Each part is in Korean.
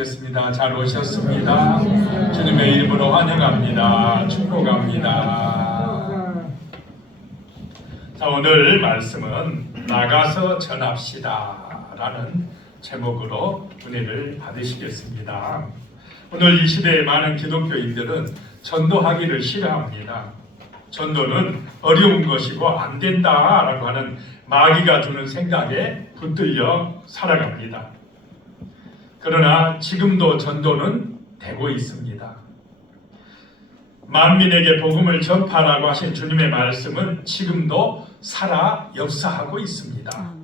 받으시겠습니다. 잘 오셨습니다. 주님의 이름으로 환영합니다. 축복합니다. 자, 오늘 말씀은 나가서 전합시다 라는 제목으로 은혜를 받으시겠습니다. 오늘 이 시대의 많은 기독교인들은 전도하기를 싫어합니다. 전도는 어려운 것이고 안 된다라고 하는 마귀가 주는 생각에 붙들려 살아갑니다. 그러나 지금도 전도는 되고 있습니다. 만민에게 복음을 전파라고 하신 주님의 말씀은 지금도 살아 역사하고 있습니다.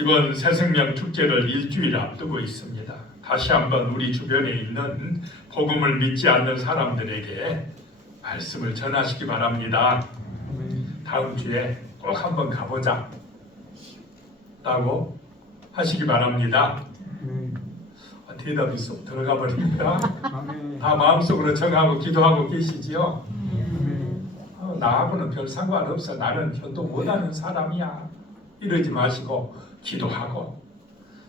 이번 새생명 축제를 일주일 앞두고 있습니다. 다시 한번 우리 주변에 있는 복음을 믿지 않는 사람들에게 말씀을 전하시기 바랍니다. 다음 주에 꼭 한번 가보자 라고 하시기 바랍니다. 대답이 쏙 들어가 버립니다. 다 마음속으로 정하고 기도하고 계시지요. 나하고는 별 상관없어. 나는 전도 못하는 사람이야. 이러지 마시고 기도하고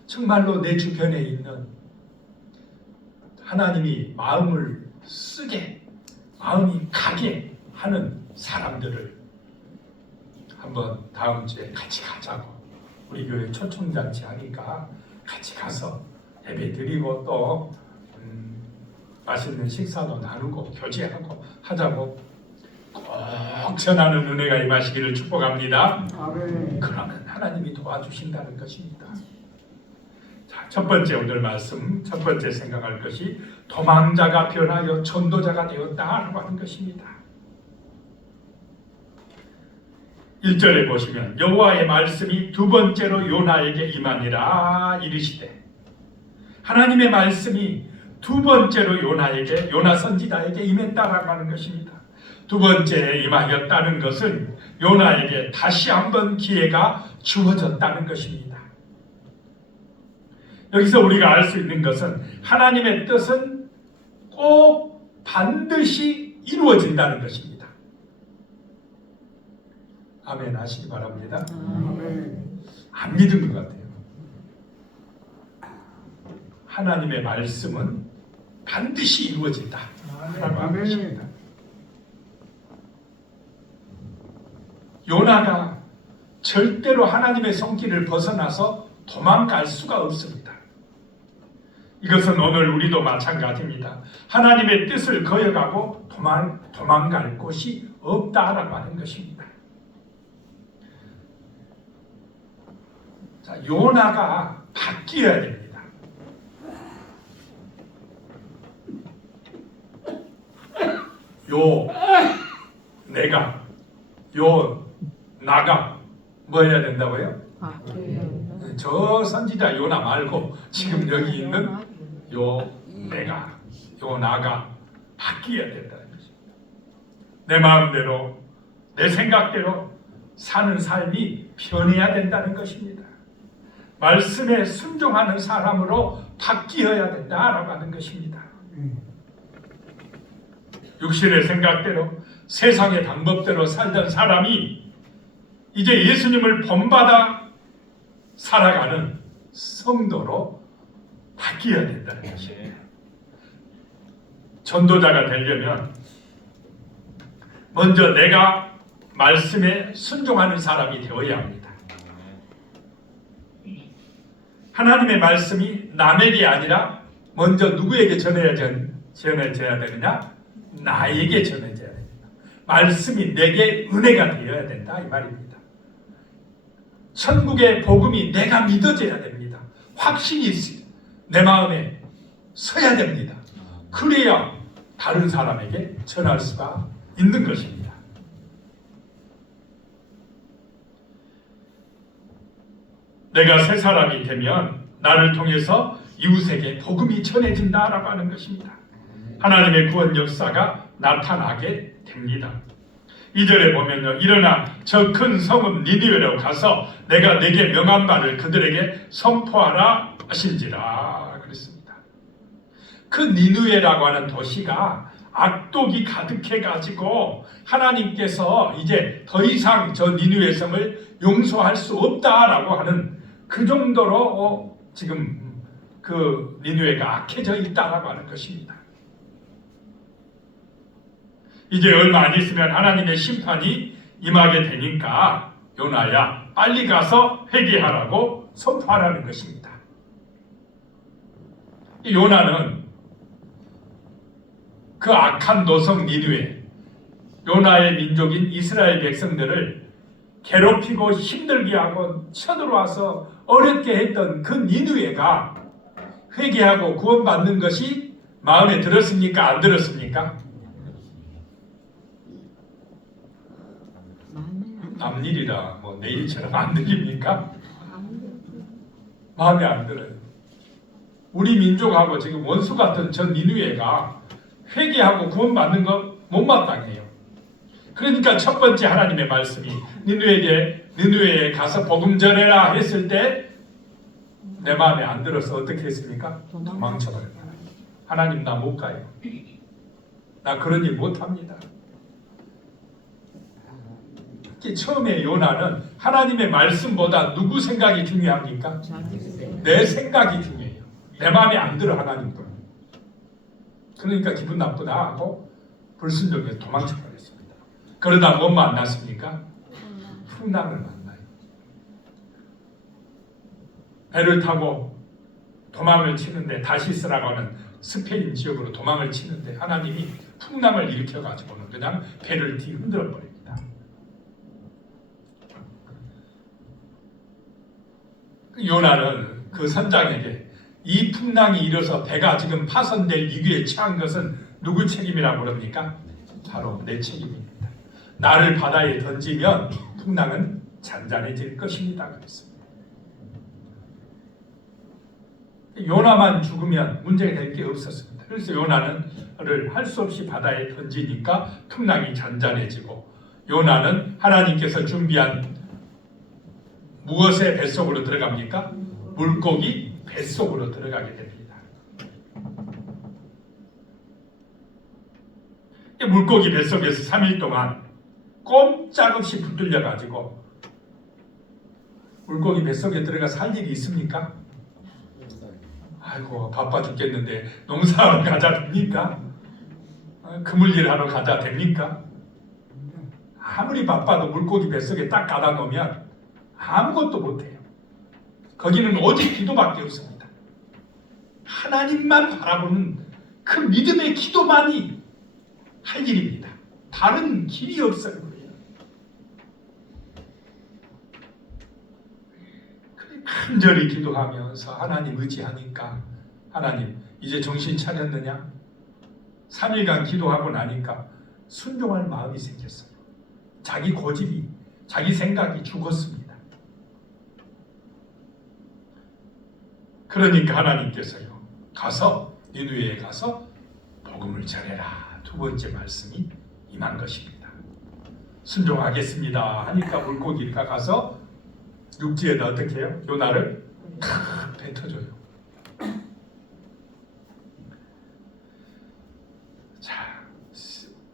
정말로 내 주변에 있는 하나님이 마음을 쓰게, 마음이 가게 하는 사람들을 한번 다음 주에 같이 가자고. 우리 교회 초청잔치 하니까 같이 가서 예배 드리고 또 맛있는 식사도 나누고 교제하고 하자고 꼭 전하는 은혜가 임하시기를 축복합니다. 아멘. 그러면 하나님이 도와주신다는 것입니다. 자, 첫 번째 오늘 말씀, 첫 번째 생각할 것이 도망자가 변하여 전도자가 되었다라고 하는 것입니다. 1절에 보시면 여호와의 말씀이 두 번째로 요나에게 임하니라 이르시되, 하나님의 말씀이 두 번째로 요나에게, 요나 선지자에게 임했다라고 하는 것입니다. 두 번째에 임하였다는 것은 요나에게 다시 한번 기회가 주어졌다는 것입니다. 여기서 우리가 알 수 있는 것은 하나님의 뜻은 꼭 반드시 이루어진다는 것입니다. 아멘 하시기 바랍니다. 아멘. 안 믿은 것 같아요. 하나님의 말씀은 반드시 이루어진다 라고 하는 것입니다. 요나가 절대로 하나님의 손길을 벗어나서 도망갈 수가 없습니다. 이것은 오늘 우리도 마찬가지입니다. 하나님의 뜻을 거역하고 도망갈 곳이 없다라고 하는 것입니다. 자, 요나가 바뀌어야 됩니다. 나가 뭐 해야 된다고요? 저 선지자 요나 말고 지금 여기 있는 나가 바뀌어야 된다는 것입니다. 내 마음대로, 내 생각대로 사는 삶이 변해야 된다는 것입니다. 말씀에 순종하는 사람으로 바뀌어야 된다라고 하는 것입니다. 육신의 생각대로, 세상의 방법대로 살던 사람이 이제 예수님을 본받아 살아가는 성도로 바뀌어야 된다는 것입니다. 전도자가 되려면 먼저 내가 말씀에 순종하는 사람이 되어야 합니다. 하나님의 말씀이 남에게 아니라 먼저 누구에게 전해져야 되느냐? 나에게 전해져야 됩니다. 말씀이 내게 은혜가 되어야 된다 이 말입니다. 천국의 복음이 내가 믿어져야 됩니다. 확신이 내 마음에 서야 됩니다. 그래야 다른 사람에게 전할 수가 있는 것입니다. 내가 새 사람이 되면 나를 통해서 이웃에게 복음이 전해진다라고 하는 것입니다. 하나님의 구원 역사가 나타나게 됩니다. 2절에 보면요, 일어나 저 큰 성읍 니느웨로 가서 내가 내게 명한 바를 그들에게 선포하라 하신지라 그랬습니다. 그 니느웨라고 하는 도시가 악독이 가득해가지고 하나님께서 이제 더 이상 저 니느웨 성을 용서할 수 없다라고 하는 그 정도로 지금 그 니느웨가 악해져 있다라고 하는 것입니다. 이제 얼마 안 있으면 하나님의 심판이 임하게 되니까 요나야 빨리 가서 회개하라고 선포하라는 것입니다. 이 요나는 그 악한 노성 니느웨, 요나의 민족인 이스라엘 백성들을 괴롭히고 힘들게 하고 쳐들어와서 어렵게 했던 그 니느웨가 회개하고 구원받는 것이 마음에 들었습니까? 안 들었습니까? 남일이라 뭐 내일처럼 안 들립니까? 마음에 안 들어요. 우리 민족하고 지금 원수 같은 저 니느웨가 회개하고 구원받는 거 못마땅해요. 그러니까 첫 번째 하나님의 말씀이 니느웨에 가서 복음 전해라 했을 때 내 마음에 안 들어서 어떻게 했습니까? 도망쳐버려요. 하나님 나 못 가요. 나 그런 일 못합니다. 처음에 요나는 하나님의 말씀보다 누구 생각이 중요합니까? 내 생각이 중요해요. 내 마음에 안 들어 하나님도. 그러니까 기분 나쁘다 하고 불순종해서 도망쳐버렸습니다. 그러다 뭐 만났습니까? 풍랑을 만나요. 배를 타고 도망을 치는데 다시스라고 하는 스페인 지역으로 도망을 치는데 하나님이 풍랑을 일으켜가지고는 그냥 배를 뒤흔들어 버립니다. 요나는 그 선장에게 이 풍랑이 일어서 배가 지금 파손될 위기에 처한 것은 누구 책임이라고 그럽니까? 바로 내 책임입니다. 나를 바다에 던지면 풍랑은 잔잔해질 것입니다. 그랬습니다. 요나만 죽으면 문제가 될 게 없었습니다. 그래서 요나는 할 수 없이 바다에 던지니까 풍랑이 잔잔해지고 요나는 하나님께서 준비한 무엇의 뱃속으로 들어갑니까? 물고기 뱃속으로 들어가게 됩니다. 물고기 뱃속에서 3일 동안 꼼짝없이 붙들려가지고 물고기 뱃속에 들어가 살 일이 있습니까? 아이고 바빠 죽겠는데 농사하러 가자 됩니까? 그물일 하러 가자 됩니까? 아무리 바빠도 물고기 뱃속에 딱 가다 놓으면 아무것도 못해요. 거기는 오직 기도밖에 없습니다. 하나님만 바라보는 그 믿음의 기도만이 할 일입니다. 다른 길이 없어요. 간절히 기도하면서 하나님 의지하니까 하나님 이제 정신 차렸느냐? 3일간 기도하고 나니까 순종할 마음이 생겼어요. 자기 고집이 자기 생각이 죽었습니다. 그러니까 하나님께서요 가서 니느웨에 가서 복음을 전해라. 두 번째 말씀이 임한 것입니다. 순종하겠습니다 하니까 물고기가 가서 육지에다 어떻게 해요? 요나를 탁 뱉어줘요. 자,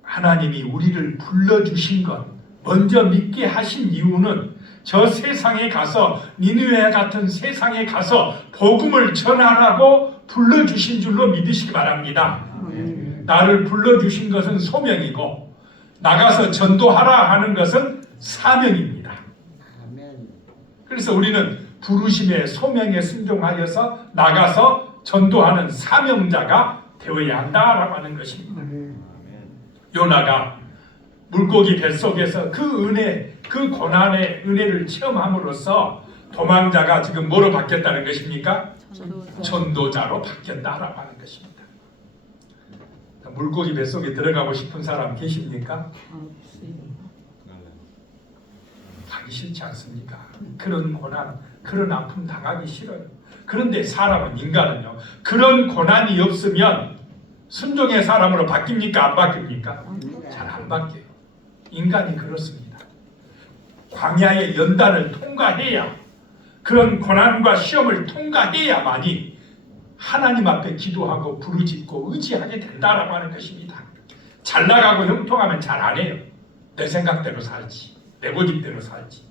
하나님이 우리를 불러주신 것 먼저 믿게 하신 이유는 저 세상에 가서 니느웨 같은 세상에 가서 복음을 전하라고 불러주신 줄로 믿으시기 바랍니다. 나를 불러주신 것은 소명이고 나가서 전도하라 하는 것은 사명입니다. 그래서 우리는 부르심의 소명에 순종하여서 나가서 전도하는 사명자가 되어야 한다라고 하는 것입니다. 요나가 물고기 뱃속에서 그 은혜, 그 고난의 은혜를 체험함으로써 도망자가 지금 뭐로 바뀌었다는 것입니까? 전도자로 바뀌었다라고 하는 것입니다. 물고기 뱃속에 들어가고 싶은 사람 계십니까? 가기 싫지 않습니까? 그런 고난, 그런 아픔 당하기 싫어요. 그런데 사람은, 인간은요, 그런 고난이 없으면 순종의 사람으로 바뀝니까? 안 바뀝니까? 잘 안 바뀌어요. 인간이 그렇습니다. 광야의 연단을 통과해야, 그런 고난과 시험을 통과해야만이 하나님 앞에 기도하고 부르짖고 의지하게 된다라고 하는 것입니다. 잘 나가고 형통하면 잘 안 해요. 내 생각대로 살지, 내 고집대로 살지.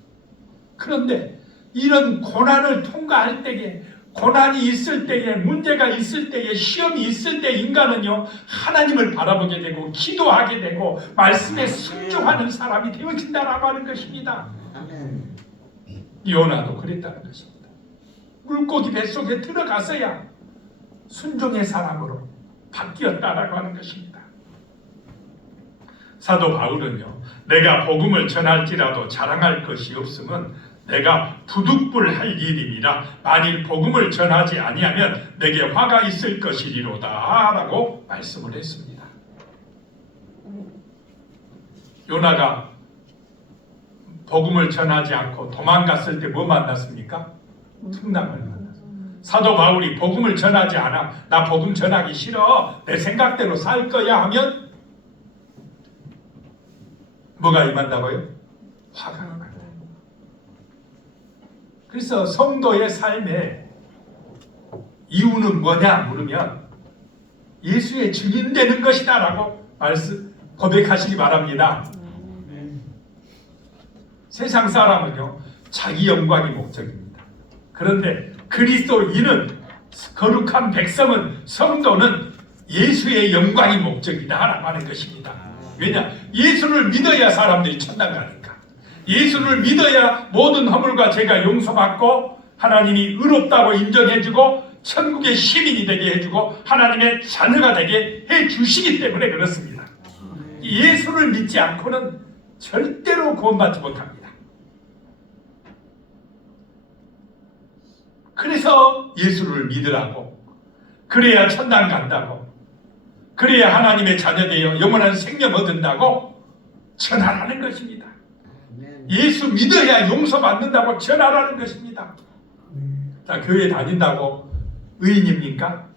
그런데 이런 고난을 통과할 때에 고난이 있을 때에, 문제가 있을 때에, 시험이 있을 때 인간은요 하나님을 바라보게 되고 기도하게 되고 말씀에 순종하는 사람이 되어진다라고 하는 것입니다. 아멘. 요나도 그랬다는 것입니다. 물고기 뱃속에 들어가서야 순종의 사람으로 바뀌었다라고 하는 것입니다. 사도 바울은요, 내가 복음을 전할지라도 자랑할 것이 없음은 내가 부득불할 일임이라 만일 복음을 전하지 아니하면 내게 화가 있을 것이리로다 라고 말씀을 했습니다. 요나가 복음을 전하지 않고 도망갔을 때 뭐 만났습니까? 풍랑을 만났습니다. 사도 바울이 복음을 전하지 않아, 나 복음 전하기 싫어, 내 생각대로 살 거야 하면 뭐가 임한다고요? 화가 임한다. 그래서 성도의 삶의 이유는 뭐냐 물으면 예수의 증인 되는 것이다 라고 고백하시기 바랍니다. 세상 사람은요 자기 영광이 목적입니다. 그런데 그리스도인은, 거룩한 백성은, 성도는 예수의 영광이 목적이다 라고 하는 것입니다. 왜냐? 예수를 믿어야 사람들이 천당 가니까. 예수를 믿어야 모든 허물과 죄가 용서받고 하나님이 의롭다고 인정해주고 천국의 시민이 되게 해주고 하나님의 자녀가 되게 해주시기 때문에 그렇습니다. 예수를 믿지 않고는 절대로 구원받지 못합니다. 그래서 예수를 믿으라고, 그래야 천당 간다고, 그래야 하나님의 자녀 되어 영원한 생명 얻는다고 전하라는 것입니다. 예수 믿어야 용서받는다고 전하라는 것입니다. 자, 교회 다닌다고 의인입니까?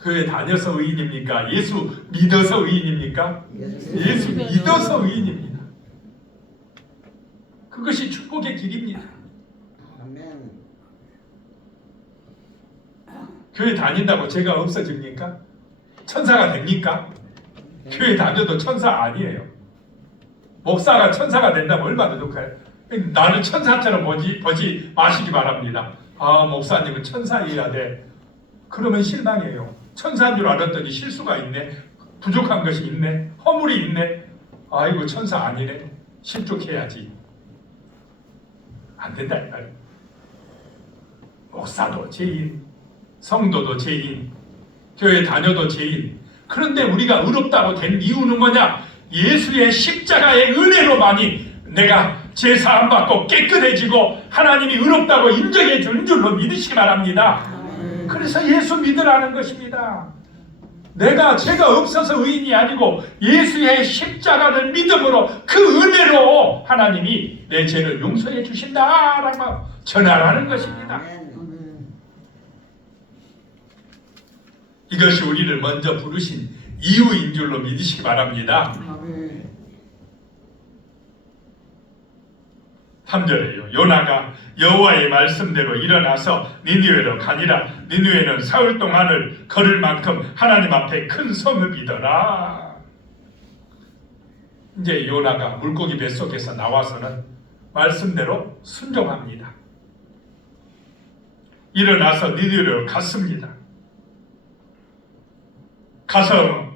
교회 다녀서 의인입니까? 예수 믿어서 의인입니까? 예수 믿어서 의인입니다. 그것이 축복의 길입니다. 교회 다닌다고 죄가 없어집니까? 천사가 됩니까? 교회 다녀도 천사 아니에요. 목사가 천사가 된다면 얼마나 좋아요. 나는 천사처럼 보지 마시기 바랍니다. 아, 목사님은 천사여야 돼. 그러면 실망해요. 천사인 줄 알았더니 실수가 있네, 부족한 것이 있네, 허물이 있네. 아이고 천사 아니네, 실족해야지. 안 된다 이 말이에요. 목사도 죄인, 성도도 죄인, 교회 다녀도 죄인. 그런데 우리가 의롭다고 된 이유는 뭐냐? 예수의 십자가의 은혜로만이 내가 제사함 받고 깨끗해지고 하나님이 의롭다고 인정해 주는 줄로 믿으시기 바랍니다. 그래서 예수 믿으라는 것입니다. 내가 죄가 없어서 의인이 아니고 예수의 십자가를 믿음으로 그 은혜로 하나님이 내 죄를 용서해 주신다라고 전하라는 것입니다. 이것이 우리를 먼저 부르신 이유인 줄로 믿으시기 바랍니다. 3절에요. 요나가 여호와의 말씀대로 일어나서 니느웨로 가니라. 니느웨는 사흘 동안을 걸을 만큼 하나님 앞에 큰 성읍이더라. 이제 요나가 물고기 뱃속에서 나와서는 말씀대로 순종합니다. 일어나서 니느웨로 갔습니다. 가서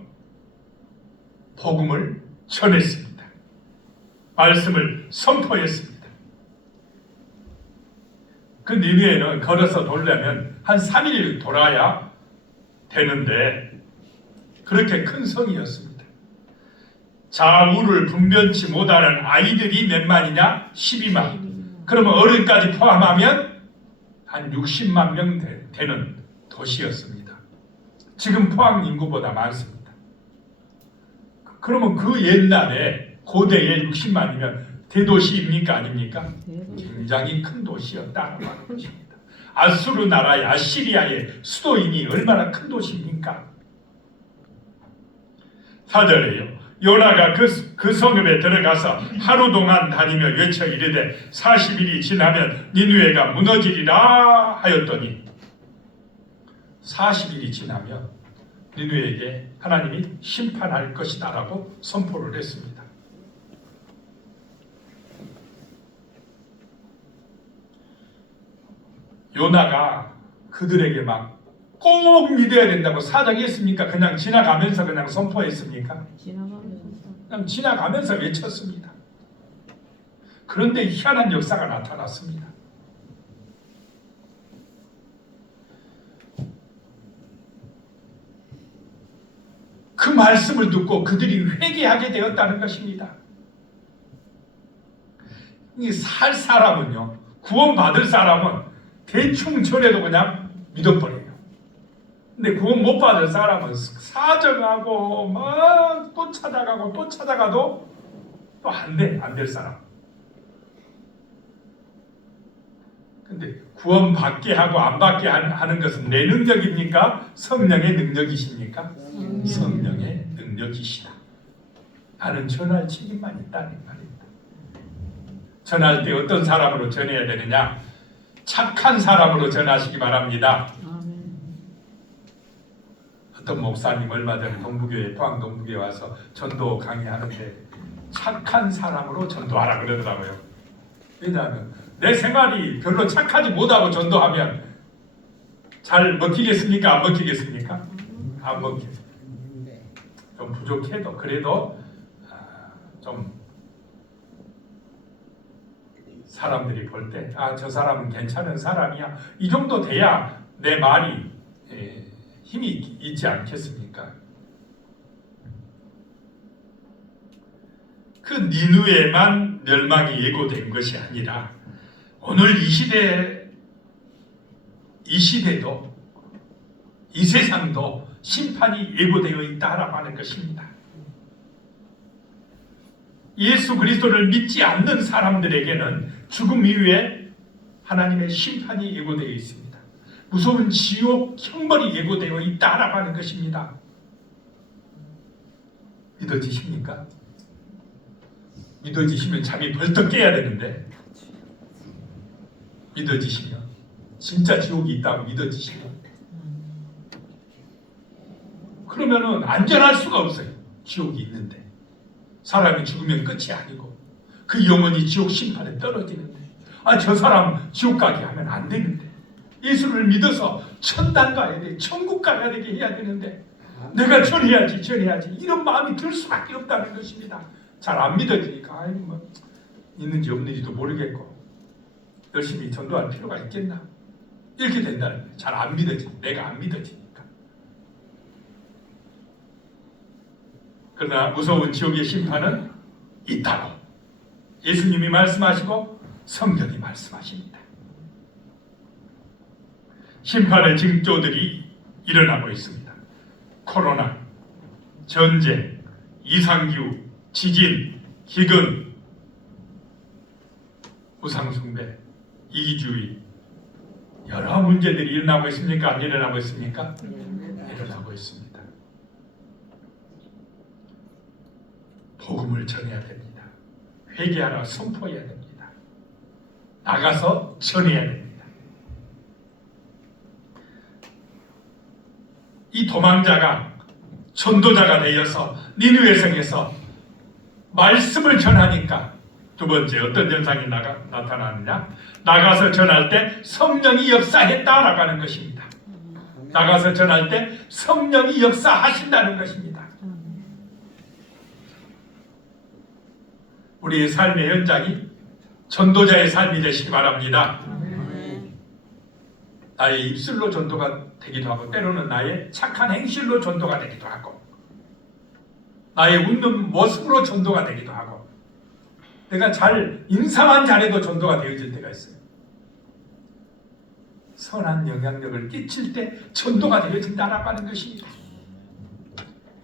복음을 전했습니다. 말씀을 선포했습니다. 그 니느웨는 걸어서 돌려면 한 3일 돌아야 되는데 그렇게 큰 성이었습니다. 자우를 분변치 못하는 아이들이 몇 만이냐? 12만. 그러면 어른까지 포함하면 한 60만 명 되는 도시였습니다. 지금 포항 인구보다 많습니다. 그러면 그 옛날에 고대에 60만이면 대도시입니까? 아닙니까? 굉장히 큰 도시였다고 하는 것입니다. 아수르 나라의 아시리아의 수도인이 얼마나 큰 도시입니까? 4절에요. 요나가 그 성읍에 들어가서 하루 동안 다니며 외쳐 이르되 40일이 지나면 니느웨가 무너지리라 하였더니 40일이 지나면 니느웨에게 하나님이 심판할 것이다 라고 선포를 했습니다. 요나가 그들에게 막 꼭 믿어야 된다고 사정했습니까? 그냥 지나가면서 그냥 선포했습니까? 그냥 지나가면서 외쳤습니다. 그런데 희한한 역사가 나타났습니다. 그 말씀을 듣고 그들이 회개하게 되었다는 것입니다. 살 사람은요, 구원받을 사람은 대충 전해도 그냥 믿어버려요. 근데 구원 못 받을 사람은 사정하고 막 또 찾아가고 또 찾아가도 또 안 될 사람. 근데 구원 받게 하고 안 받게 하는 것은 내 능력입니까? 성령의 능력이십니까? 성령의 능력이시다. 나는 전할 책임만 있다는 말입니다. 전할 때 어떤 사람으로 전해야 되느냐? 착한 사람으로 전하시기 바랍니다. 어떤 목사님 얼마 전에 동부교회, 포항 동부교회 와서 전도 강의하는데 착한 사람으로 전도하라 그러더라고요. 왜냐하면 내 생활이 별로 착하지 못하고 전도하면 잘 먹히겠습니까? 안 먹히겠습니까? 안 먹히겠습니다. 좀 부족해도 그래도 좀 사람들이 볼 때 저 사람은 괜찮은 사람이야, 이 정도 돼야 내 말이 힘이 있지 않겠습니까? 그 니누에만 멸망이 예고된 것이 아니라 오늘 이 시대도 이 세상도 심판이 예고되어 있다라고 하는 것입니다. 예수 그리스도를 믿지 않는 사람들에게는 죽음 이후에 하나님의 심판이 예고되어 있습니다. 무서운 지옥 형벌이 예고되어 있다라고 하는 것입니다. 믿어지십니까? 믿어지시면 잠이 벌떡 깨야 되는데, 믿어지시면 진짜 지옥이 있다고 믿어지시면 그러면은 안전할 수가 없어요. 지옥이 있는데 사람이 죽으면 끝이 아니고 그 영혼이 지옥 심판에 떨어지는데 저 사람 지옥 가게 하면 안 되는데, 예수를 믿어서 천당 가야 돼, 천국 가야 되게 해야 되는데 내가 전해야지 이런 마음이 들 수밖에 없다는 것입니다. 잘 안 믿어지니까 있는지 없는지도 모르겠고 열심히 전도할 필요가 있겠나, 이렇게 된다는 거예요. 잘 안 믿어지, 내가 안 믿어지니까. 그러나 무서운 지옥의 심판은 있다고 예수님이 말씀하시고 성경이 말씀하십니다. 심판의 징조들이 일어나고 있습니다. 코로나, 전쟁, 이상기후, 지진, 기근, 우상숭배, 이기주의, 여러 문제들이 일어나고 있습니까? 안 일어나고 있습니까? 일어나고 있습니다. 복음을 전해야 됩니다. 회개하라 선포해야 됩니다. 나가서 전해야 됩니다. 이 도망자가 전도자가 되어서 니느웨 성에서 말씀을 전하니까 두 번째 어떤 현상이 나타나느냐? 나가서 전할 때 성령이 역사했다라고 하는 것입니다. 나가서 전할 때 성령이 역사하신다는 것입니다. 우리의 삶의 현장이 전도자의 삶이 되시기 바랍니다. 나의 입술로 전도가 되기도 하고 때로는 나의 착한 행실로 전도가 되기도 하고 나의 웃는 모습으로 전도가 되기도 하고 내가 잘 인사만 잘해도 전도가 되어질 때가 있어요. 선한 영향력을 끼칠 때 전도가 되어진다라고 하는 것입니다.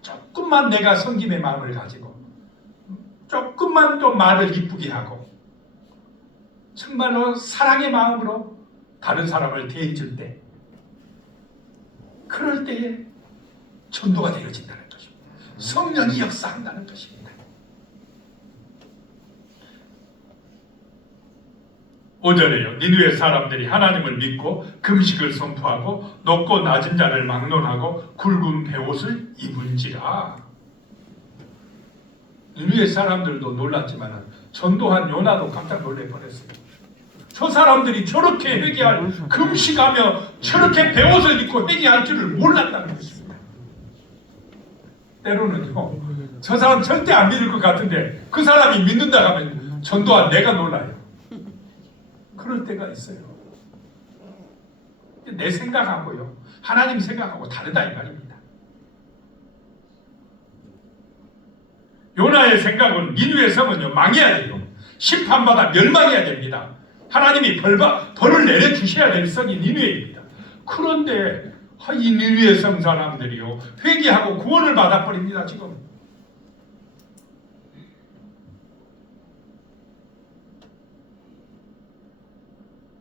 조금만 내가 섬김의 마음을 가지고 조금만 또 말을 이쁘게 하고 정말로 사랑의 마음으로 다른 사람을 대해줄 때 그럴 때에 전도가 되어진다는 것입니다. 성령이 역사한다는 것입니다. 5절에요. 니느웨 사람들이 하나님을 믿고 금식을 선포하고 높고 낮은 자를 막론하고 굵은 베옷을 입은지라. 니느웨 사람들도 놀랐지만 전도한 요나도 깜짝 놀래 버렸어요. 저 사람들이 저렇게 회개할 금식하며 저렇게 배옷을 입고 회개할 줄을 몰랐다는 것입니다. 때로는요, 저 사람 절대 안 믿을 것 같은데 그 사람이 믿는다 하면 전도한 내가 놀라요. 그럴 때가 있어요. 내 생각하고요, 하나님 생각하고 다르다 이 말입니다. 요나의 생각은 니느웨 성은요 망해야 돼요. 심판받아 멸망해야 됩니다. 하나님이 벌을 내려주셔야 될 성이 니느웨입니다. 그런데 이 니느웨 성 사람들이요 회개하고 구원을 받아버립니다. 지금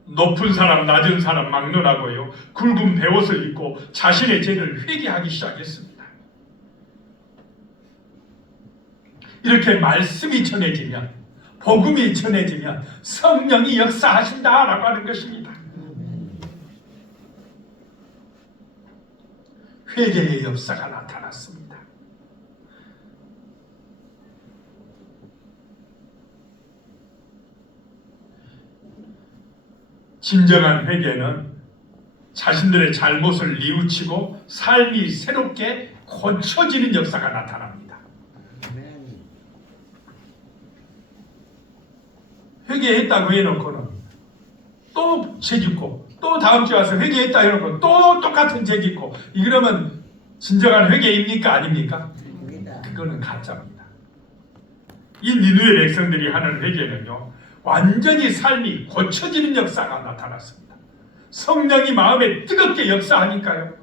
높은 사람 낮은 사람 막론하고요 굵은 베옷을 입고 자신의 죄를 회개하기 시작했습니다. 이렇게 말씀이 전해지면, 복음이 전해지면 성령이 역사하신다라고 하는 것입니다. 회개의 역사가 나타났습니다. 진정한 회개는 자신들의 잘못을 뉘우치고 삶이 새롭게 고쳐지는 역사가 나타납니다. 회개했다고 해놓고는 또 죄짓고 또 다음 주에 와서 회개했다 해놓고 또 똑같은 죄짓고 이러면 진정한 회개입니까? 아닙니까? 그거는 가짜입니다. 이 니느웨 백성들이 하는 회개는요 완전히 삶이 고쳐지는 역사가 나타났습니다. 성령이 마음에 뜨겁게 역사하니까요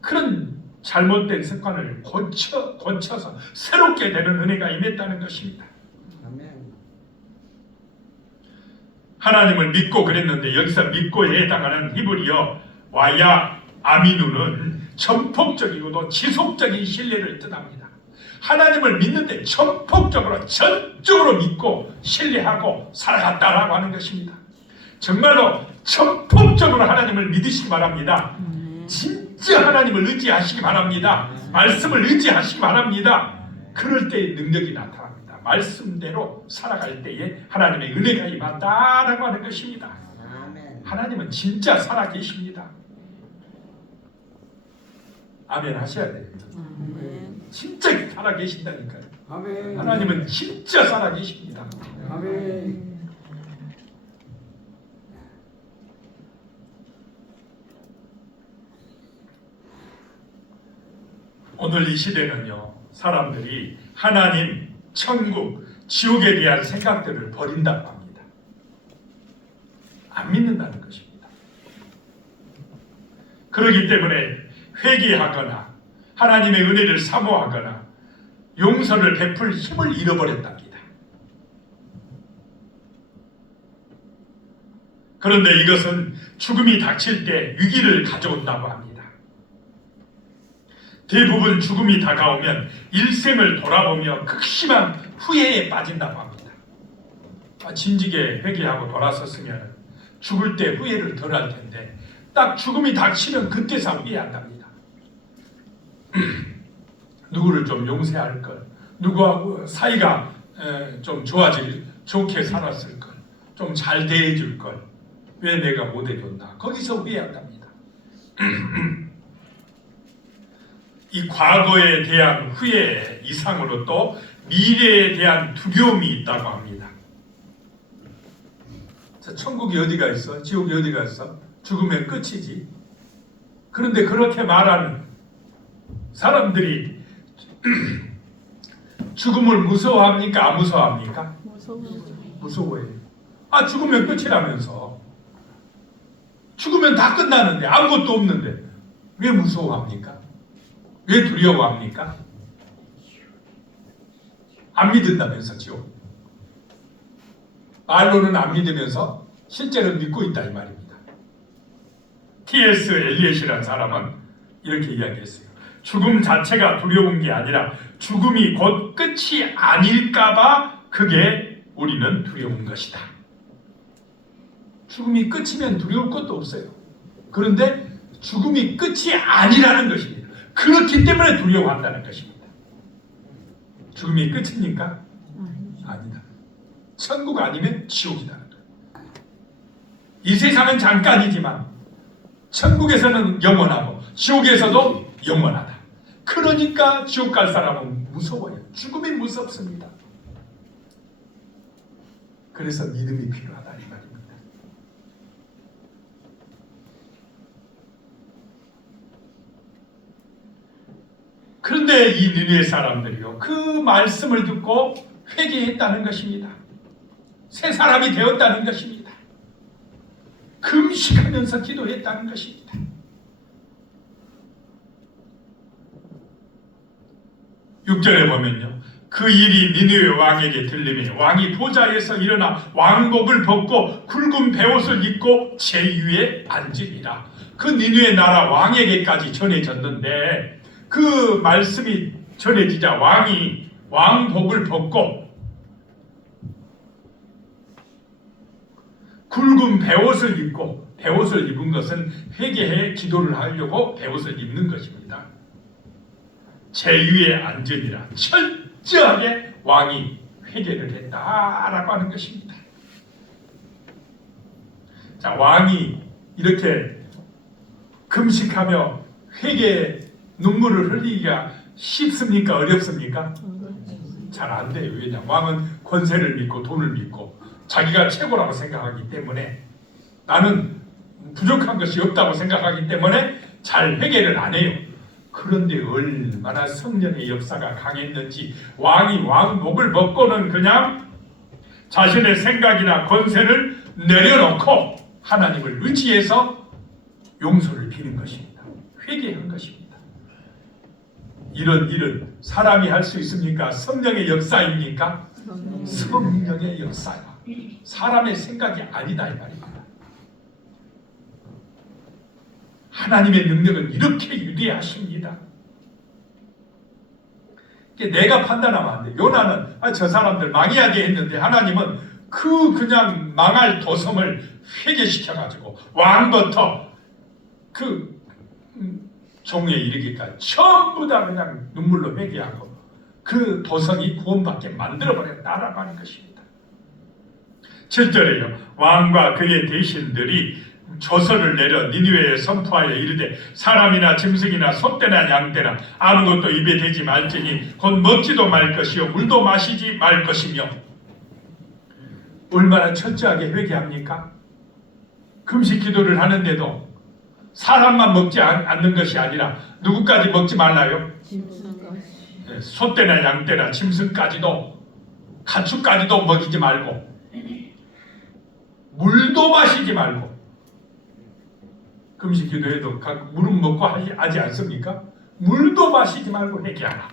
그런 잘못된 습관을 고쳐서 새롭게 되는 은혜가 임했다는 것입니다. 하나님을 믿고 그랬는데 여기서 믿고에 해당하는 히브리어 와야 아미누는 전폭적이고도 지속적인 신뢰를 뜻합니다. 하나님을 믿는데 전폭적으로 전적으로 믿고 신뢰하고 살아갔다라고 하는 것입니다. 정말로 전폭적으로 하나님을 믿으시기 바랍니다. 진짜 하나님을 의지하시기 바랍니다. 말씀을 의지하시기 바랍니다. 그럴 때 능력이 나타납니다. 말씀대로 살아갈 때에 하나님의 은혜가 임한다라고 하는 것입니다. 하나님은 진짜 살아계십니다. 아멘 하셔야 돼요. 진짜 살아계신다니까요. 하나님은 진짜 살아계십니다. 오늘 이 시대는요 사람들이 하나님, 천국, 지옥에 대한 생각들을 버린다고 합니다. 안 믿는다는 것입니다. 그렇기 때문에 회개하거나 하나님의 은혜를 사모하거나 용서를 베풀 힘을 잃어버렸답니다. 그런데 이것은 죽음이 닥칠 때 위기를 가져온다고 합니다. 대부분 죽음이 다가오면 일생을 돌아보며 극심한 후회에 빠진다고 합니다. 진직에 회개하고 돌아섰으면 죽을 때 후회를 덜 할 텐데 딱 죽음이 닥치면 그때서 후회한답니다. 누구를 좀 용서할 걸, 누구하고 사이가 좀 좋게 살았을 걸, 좀 잘 대해줄 걸, 왜 내가 못 해줬나, 거기서 후회한답니다. 이 과거에 대한 후회 이상으로 또 미래에 대한 두려움이 있다고 합니다. 자, 천국이 어디가 있어? 지옥이 어디가 있어? 죽으면 끝이지. 그런데 그렇게 말하는 사람들이 죽음을 무서워합니까? 안 무서워합니까? 무서워해요. 죽으면 끝이라면서. 죽으면 다 끝나는데 아무것도 없는데 왜 무서워합니까? 왜 두려워합니까? 안 믿는다면서 지옥. 말로는 안 믿으면서 실제로 믿고 있다 이 말입니다. T.S. 엘리엇이라는 사람은 이렇게 이야기했어요. 죽음 자체가 두려운 게 아니라 죽음이 곧 끝이 아닐까봐 그게 우리는 두려운 것이다. 죽음이 끝이면 두려울 것도 없어요. 그런데 죽음이 끝이 아니라는 것입니다. 그렇기 때문에 두려워한다는 것입니다. 죽음이 끝입니까? 아니다. 천국 아니면 지옥이라는 거예요. 이 세상은 잠깐이지만 천국에서는 영원하고 지옥에서도 영원하다. 그러니까 지옥 갈 사람은 무서워요. 죽음이 무섭습니다. 그래서 믿음이 필요하다 이 말입니다. 그런데 이 니느웨 사람들이요, 그 말씀을 듣고 회개했다는 것입니다. 새 사람이 되었다는 것입니다. 금식하면서 기도했다는 것입니다. (6절에) 보면요, 그 일이 니느웨 왕에게 들리매 왕이 보좌에서 일어나 왕복을 벗고 굵은 베옷을 입고 제위에 앉으니라. 그 니느웨 나라 왕에게까지 전해졌는데 그 말씀이 전해지자 왕이 왕복을 벗고 굵은 베옷을 입고, 베옷을 입은 것은 회개해 기도를 하려고 베옷을 입는 것입니다. 제위에 앉으니라. 철저하게 왕이 회개를 했다라고 하는 것입니다. 자, 왕이 이렇게 금식하며 회개 눈물을 흘리기가 쉽습니까? 어렵습니까? 잘 안 돼요. 왜냐? 왕은 권세를 믿고 돈을 믿고 자기가 최고라고 생각하기 때문에, 나는 부족한 것이 없다고 생각하기 때문에 잘 회개를 안 해요. 그런데 얼마나 성령의 역사가 강했는지 왕이 왕복을 벗고는 그냥 자신의 생각이나 권세를 내려놓고 하나님을 의지해서 용서를 비는 것입니다. 회개한 것입니다. 이런 일은 사람이 할 수 있습니까? 성령의 역사입니까? 성령의 역사야. 사람의 생각이 아니다 이 말입니다. 하나님의 능력은 이렇게 위대하십니다. 내가 판단하면 안 돼. 요나는 저 사람들 망해야게 했는데 하나님은 그냥 망할 도성을 회개시켜가지고 왕부터 그 종에 이르기까지 전부 다 그냥 눈물로 회개하고 그 도성이 구원받게 만들어버렸다라고 하는 것입니다. 7절에요. 왕과 그의 대신들이 조서를 내려 니느웨에 선포하여 이르되 사람이나 짐승이나 소떼나 양떼나 아무것도 입에 대지 말지니 곧 먹지도 말 것이요 물도 마시지 말 것이며. 얼마나 철저하게 회개합니까? 금식 기도를 하는데도 사람만 먹지 않는 것이 아니라 누구까지 먹지 말라요? 소떼나 양떼나 짐승까지도, 가축까지도 먹이지 말고 물도 마시지 말고. 금식 기도해도 물은 먹고 하지 않습니까? 물도 마시지 말고 회개하라.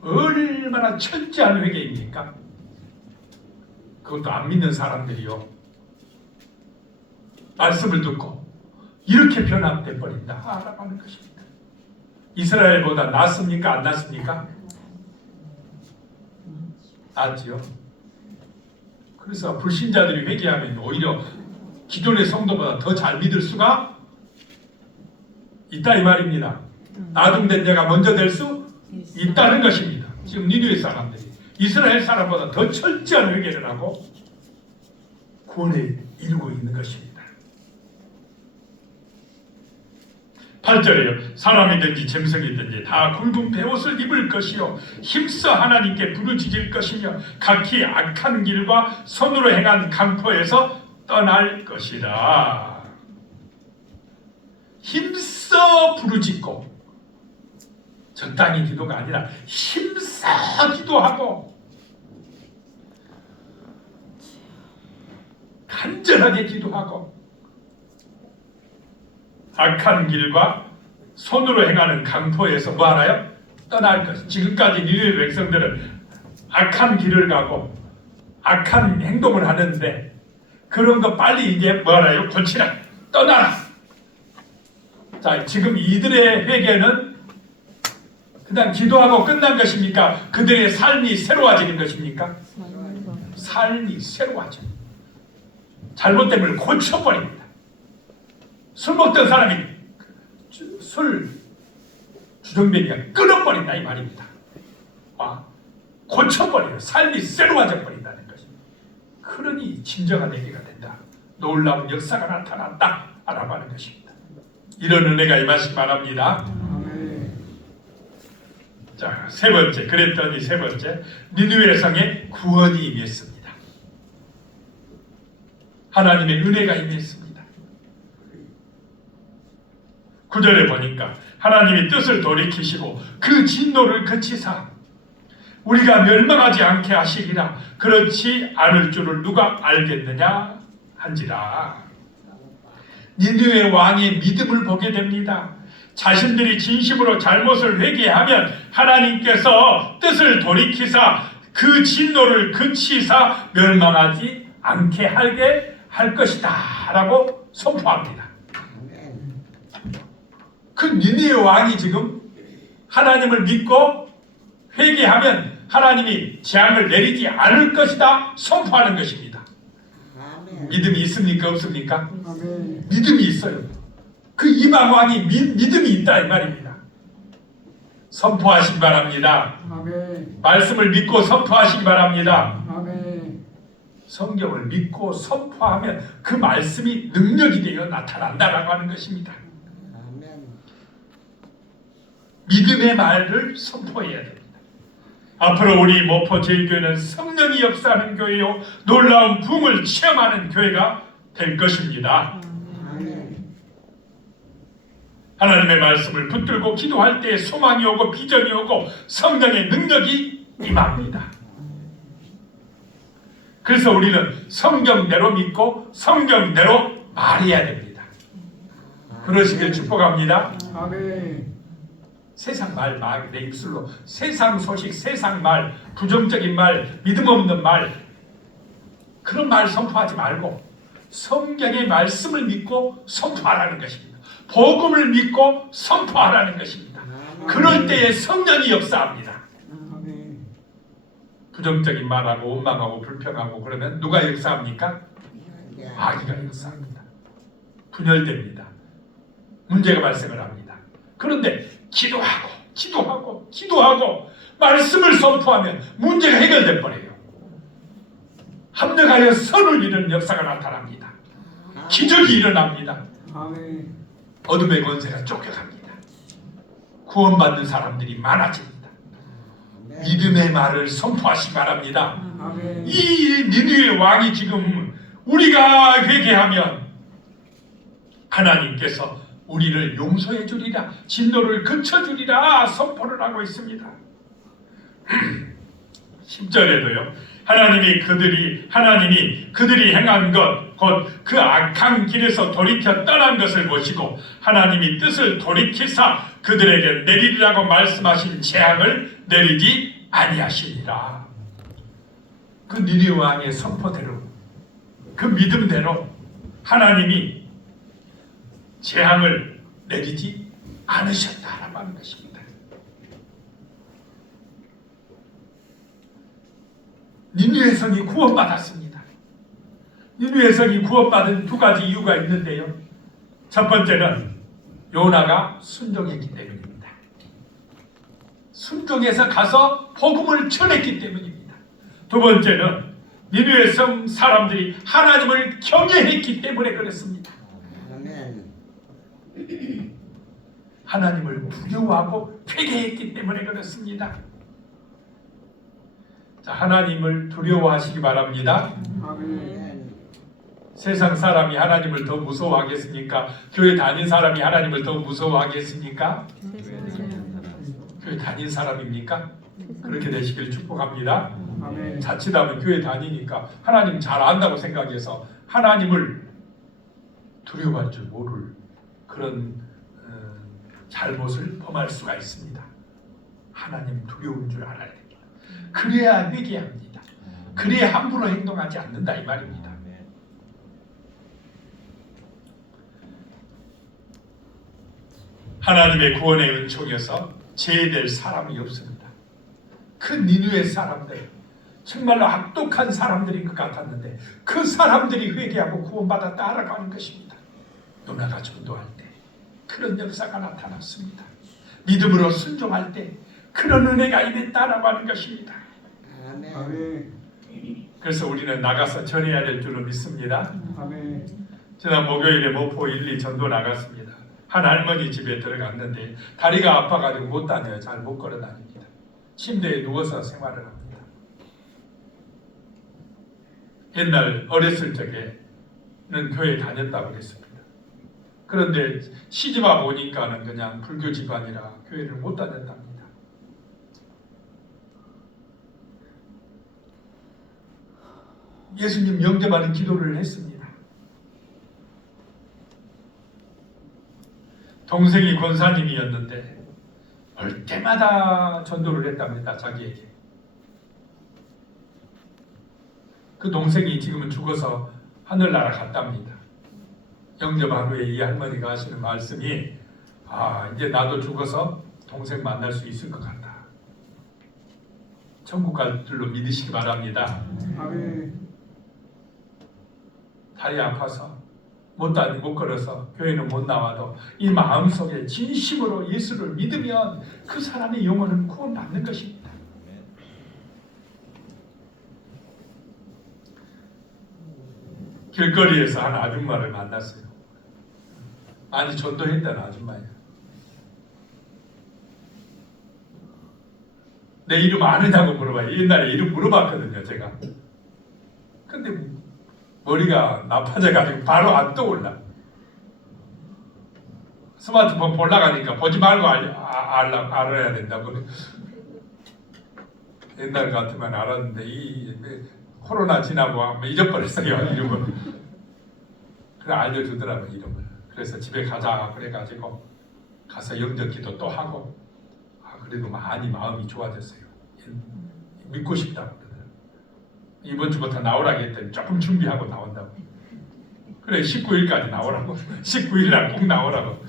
얼마나 철저한 회개입니까? 그것도 안 믿는 사람들이요, 말씀을 듣고 이렇게 변화돼 버린다 라고 하는 것입니다. 이스라엘보다 낫습니까? 안 낫습니까? 낫지요. 그래서 불신자들이 회개하면 오히려 기존의 성도보다 더 잘 믿을 수가 있다 이 말입니다. 나중된 자가 먼저 될 수 있다는 것입니다. 지금 니느웨 사람들이 이스라엘 사람보다 더 철저한 회개를 하고 구원에 이르고 있는 것입니다. 8절에요. 사람이든지 짐승이든지 다 굵은 베옷을 입을 것이요 힘써 하나님께 부르짖을 것이며 각기 악한 길과 손으로 행한 강포에서 떠날 것이라. 힘써 부르짖고, 적당히 기도가 아니라 힘써 기도하고 간절하게 기도하고 악한 길과 손으로 행하는 강포에서 뭐 하나요? 떠날 것. 지금까지 니느웨 백성들은 악한 길을 가고 악한 행동을 하는데 그런 거 빨리 이제 뭐 하나요? 고치라. 떠나라. 자, 지금 이들의 회개는 그냥 기도하고 끝난 것입니까? 그들의 삶이 새로워지는 것입니까? 삶이 새로워져. 잘못됨을 고쳐버립니다. 술 먹던 사람이 술 주정뱅이가 끊어버린다 이 말입니다. 고쳐버려요. 삶이 새로워져 버린다는 것입니다. 그러니 진정한 회개가 된다 놀라운 역사가 나타났다라고 하는 것입니다. 이런 은혜가 임하시기 바랍니다. 자, 세 번째, 그랬더니 세 번째, 니느웨 성에 구원이 임했습니다. 하나님의 은혜가 임했습니다. 9절에 보니까 하나님이 뜻을 돌이키시고 그 진노를 그치사 우리가 멸망하지 않게 하시리라. 그렇지 않을 줄을 누가 알겠느냐 한지라. 니느웨 왕의 믿음을 보게 됩니다. 자신들이 진심으로 잘못을 회개하면 하나님께서 뜻을 돌이키사 그 진노를 그치사 멸망하지 않게 하게 할 것이다 라고 선포합니다. 그 니느웨 왕이 지금 하나님을 믿고 회개하면 하나님이 재앙을 내리지 않을 것이다 선포하는 것입니다. 믿음이 있습니까 없습니까? 믿음이 있어요. 그 이방 왕이 믿음이 있다 이 말입니다. 선포하시기 바랍니다. 말씀을 믿고 선포하시기 바랍니다. 성경을 믿고 선포하면 그 말씀이 능력이 되어 나타난다라고 하는 것입니다. 믿음의 말을 선포해야 됩니다. 앞으로 우리 모포 제일교회는 성령이 역사하는 교회요 놀라운 부흥을 체험하는 교회가 될 것입니다. 하나님의 말씀을 붙들고 기도할 때 소망이 오고 비전이 오고 성령의 능력이 임합니다. 그래서 우리는 성경대로 믿고 성경대로 말해야 됩니다. 그러시길 축복합니다. 아멘. 세상 말, 내 입술로 세상 소식, 세상 말, 부정적인 말, 믿음 없는 말, 그런 말 선포하지 말고 성경의 말씀을 믿고 선포하라는 것입니다. 복음을 믿고 선포하라는 것입니다. 그럴 때에 성령이 역사합니다. 부정적인 말하고 원망하고 불평하고 그러면 누가 역사합니까? 마귀가 역사합니다. 분열됩니다. 문제가 발생을 합니다. 그런데 기도하고 말씀을 선포하면 문제가 해결돼 버려요. 합력하여 선을 이루는 역사가 나타납니다. 기적이 일어납니다. 어둠의 권세가 쫓겨갑니다. 구원받는 사람들이 많아집니다. 믿음의 말을 선포하시기 바랍니다. 이 니느웨 왕이 지금 우리가 회개하면 하나님께서 우리를 용서해 주리라, 진노를 그쳐 주리라 선포를 하고 있습니다. 10절에도요. 하나님이 그들이 행한 것 곧 그 악한 길에서 돌이켜 떠난 것을 보시고 하나님이 뜻을 돌이키사 그들에게 내리리라고 말씀하신 재앙을 내리지 아니하시니라. 그 니느웨 왕의 선포대로 그 믿음대로 하나님이 재앙을 내리지 않으셨다라고 하는 것입니다. 니느웨 성이 구원받았습니다. 니느웨 성이 구원받은 두 가지 이유가 있는데요. 첫 번째는 요나가 순종했기 때문입니다. 순종해서 가서 복음을 전했기 때문입니다. 두 번째는 니느웨 성 사람들이 하나님을 경외했기 때문에 그렇습니다. 하나님을 두려워하고 회개했기 때문에 그렇습니다. 자, 하나님을 두려워하시기 바랍니다. 아멘. 세상 사람이 하나님을 더 무서워하겠습니까? 교회 다닌 사람이 하나님을 더 무서워하겠습니까? 교회 다닌 사람입니까? 그렇게 되시길 축복합니다. 아멘. 자칫하면 교회 다니니까 하나님 잘 안다고 생각해서 하나님을 두려워할 줄 모를 그런 잘못을 범할 수가 있습니다. 하나님 두려운 줄 알아야 됩니다. 그래야 회개합니다. 그래야 함부로 행동하지 않는다 이 말입니다. 하나님의 구원의 은총에서 제외될 사람이 없습니다. 그 니느웨 사람들 정말로 악독한 사람들인 것 같았는데 그 사람들이 회개하고 구원받았다 알아가는 것입니다. 요나가 전도할 때 그런 역사가 나타났습니다. 믿음으로 순종할 때 그런 은혜가 임했다라고 하는 것입니다. 아멘. 그래서 우리는 나가서 전해야 될 줄로 믿습니다. 아멘. 지난 목요일에 목포 1, 2 전도 나갔습니다. 한 할머니 집에 들어갔는데 다리가 아파가지고 못 다녀요. 잘 못 걸어 다닙니다. 침대에 누워서 생활을 합니다. 옛날 어렸을 적에는 교회 다녔다고 그랬습니다. 그런데 시집와 보니까는 그냥 불교 집안이라 교회를 못 다녔답니다. 예수님 영접하는 기도를 했습니다. 동생이 권사님이었는데 올 때마다 전도를 했답니다. 자기에게. 그 동생이 지금은 죽어서 하늘나라 갔답니다. 영접한 후에 이 할머니가 하시는 말씀이 이제 나도 죽어서 동생 만날 수 있을 것 같다. 천국 갈 줄로 믿으시기 바랍니다. 아멘. 다리 아파서 못 걸어서 교회는 못 나와도 이 마음속에 진심으로 예수를 믿으면 그 사람의 영혼은 구원받는 것입니다. 길거리에서 한 아줌마를 만났어요. 많이 전도했다는 아줌마예요. 내 이름 아느냐고 물어봐요. 옛날에 이름 물어봤거든요, 제가. 근데 머리가 나빠져가지고 바로 안 떠올라. 스마트폰 보려고 하니까 보지 말고 알아야 된다고. 옛날 같으면 알았는데 이 코로나 지나고 잊어버렸어요, 이름을. 그래 알려주더라고요, 이름을. 그래서 집에 가자 그래가지고 가서 영접기도 또 하고 그래도 많이 마음이 좋아졌어요. 믿고 싶다고. 이번 주부터 나오라고 했더니 조금 준비하고 나온다고. 그래 19일까지 나오라고. 19일날 꼭 나오라고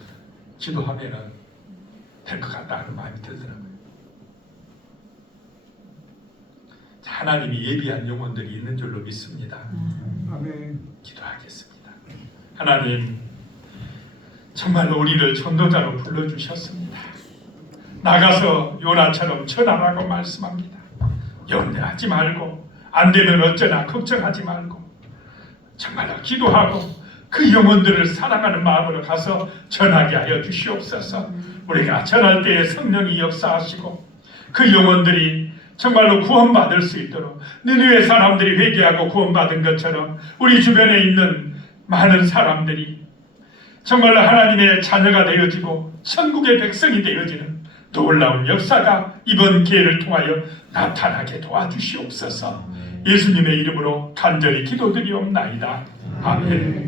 기도하면은 될 것 같다 하는 마음이 들더라고요. 하나님이 예비한 영혼들이 있는 줄로 믿습니다. 아멘. 기도하겠습니다. 하나님 정말로 우리를 전도자로 불러주셨습니다. 나가서 요나처럼 전하라고 말씀합니다. 염려하지 말고 안 되면 어쩌나 걱정하지 말고 정말로 기도하고 그 영혼들을 사랑하는 마음으로 가서 전하게 하여 주시옵소서. 우리가 전할 때에 성령이 역사하시고 그 영혼들이 정말로 구원받을 수 있도록 느느웨 사람들이 회개하고 구원받은 것처럼 우리 주변에 있는 많은 사람들이 정말로 하나님의 자녀가 되어지고 천국의 백성이 되어지는 놀라운 역사가 이번 기회를 통하여 나타나게 도와주시옵소서. 예수님의 이름으로 간절히 기도드리옵나이다. 아멘.